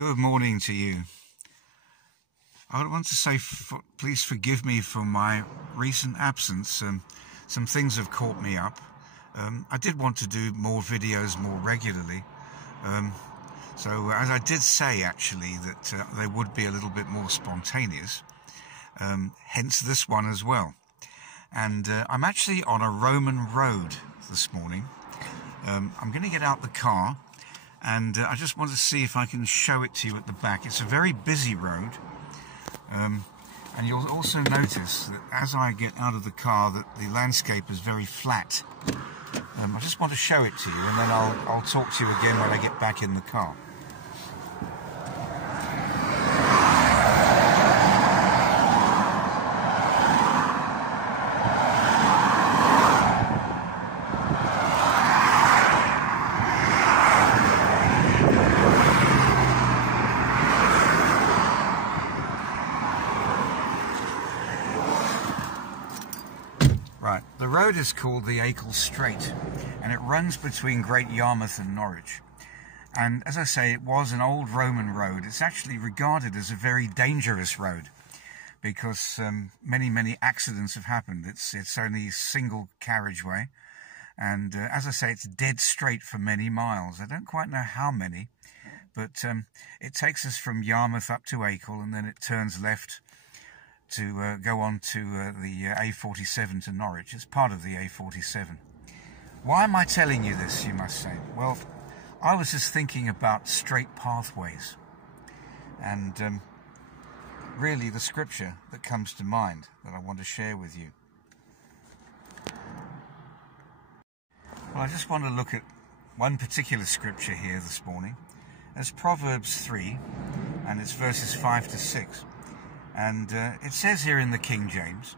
Good morning to you. I want to say please forgive me for my recent absence. Some things have caught me up. I did want to do more videos more regularly. So as I did say actually that they would be a little bit more spontaneous, hence this one as well. And I'm actually on a Roman road this morning. I'm going to get out the car and I just want to see if I can show it to you at the back. It's a very busy road, and you'll also notice that as I get out of the car that the landscape is very flat. I just want to show it to you, and then I'll talk to you again when I get back in the car. Right, the road is called the Acle Strait, and it runs between Great Yarmouth and Norwich. And as I say, it was an old Roman road. It's actually regarded as a very dangerous road because many accidents have happened. It's only a single carriageway, and as I say, it's dead straight for many miles. I don't quite know how many, but it takes us from Yarmouth up to Acle, and then it turns left to go on to the A47 to Norwich. It's part of the A47. Why am I telling you this, you must say? Well, I was just thinking about straight pathways, and really the scripture that comes to mind that I want to share with you. Well, I just want to look at one particular scripture here this morning. It's Proverbs 3, and it's verses 5 to 6. And it says here in the King James,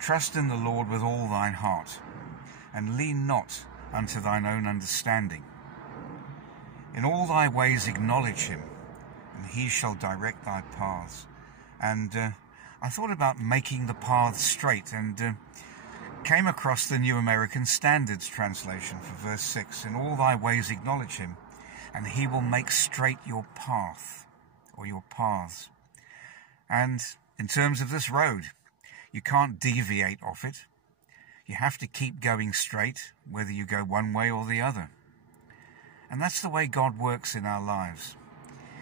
"Trust in the Lord with all thine heart, and lean not unto thine own understanding. In all thy ways acknowledge him, and he shall direct thy paths." And I thought about making the path straight, and came across the New American Standards translation for verse 6. "In all thy ways acknowledge him, and he will make straight your path," or your paths. And in terms of this road, you can't deviate off it. You have to keep going straight, whether you go one way or the other. And that's the way God works in our lives.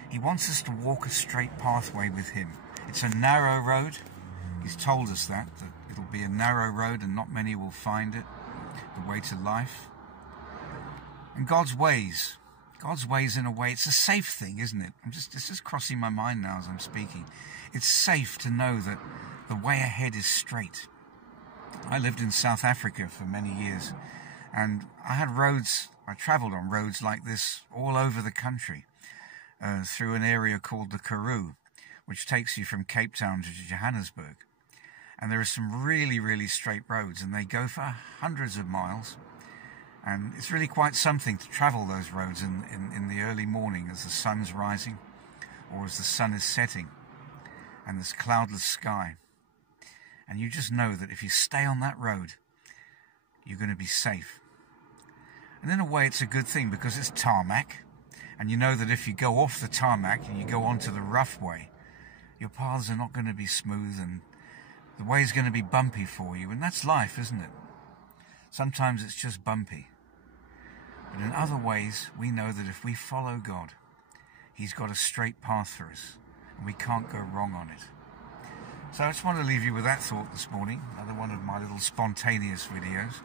He wants us to walk a straight pathway with him. It's a narrow road. He's told us that it'll be a narrow road and not many will find it, the way to life. And God's ways in a way, it's a safe thing, isn't it? It's just crossing my mind now as I'm speaking. It's safe to know that the way ahead is straight. I lived in South Africa for many years, and I travelled on roads like this all over the country, through an area called the Karoo, which takes you from Cape Town to Johannesburg. And there are some really straight roads, and they go for hundreds of miles. And it's really quite something to travel those roads in the early morning as the sun's rising or as the sun is setting and there's cloudless sky. And you just know that if you stay on that road, you're going to be safe. And in a way, it's a good thing because it's tarmac. And you know that if you go off the tarmac and you go onto the rough way, your paths are not going to be smooth and the way is going to be bumpy for you. And that's life, isn't it? Sometimes it's just bumpy. But in other ways, we know that if we follow God, he's got a straight path for us, and we can't go wrong on it. So I just want to leave you with that thought this morning, another one of my little spontaneous videos.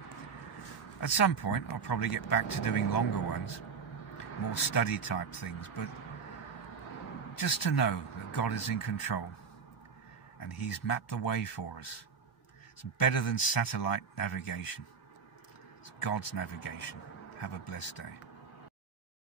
At some point, I'll probably get back to doing longer ones, more study type things, but just to know that God is in control, and he's mapped the way for us. It's better than satellite navigation. It's God's navigation. Have a blessed day.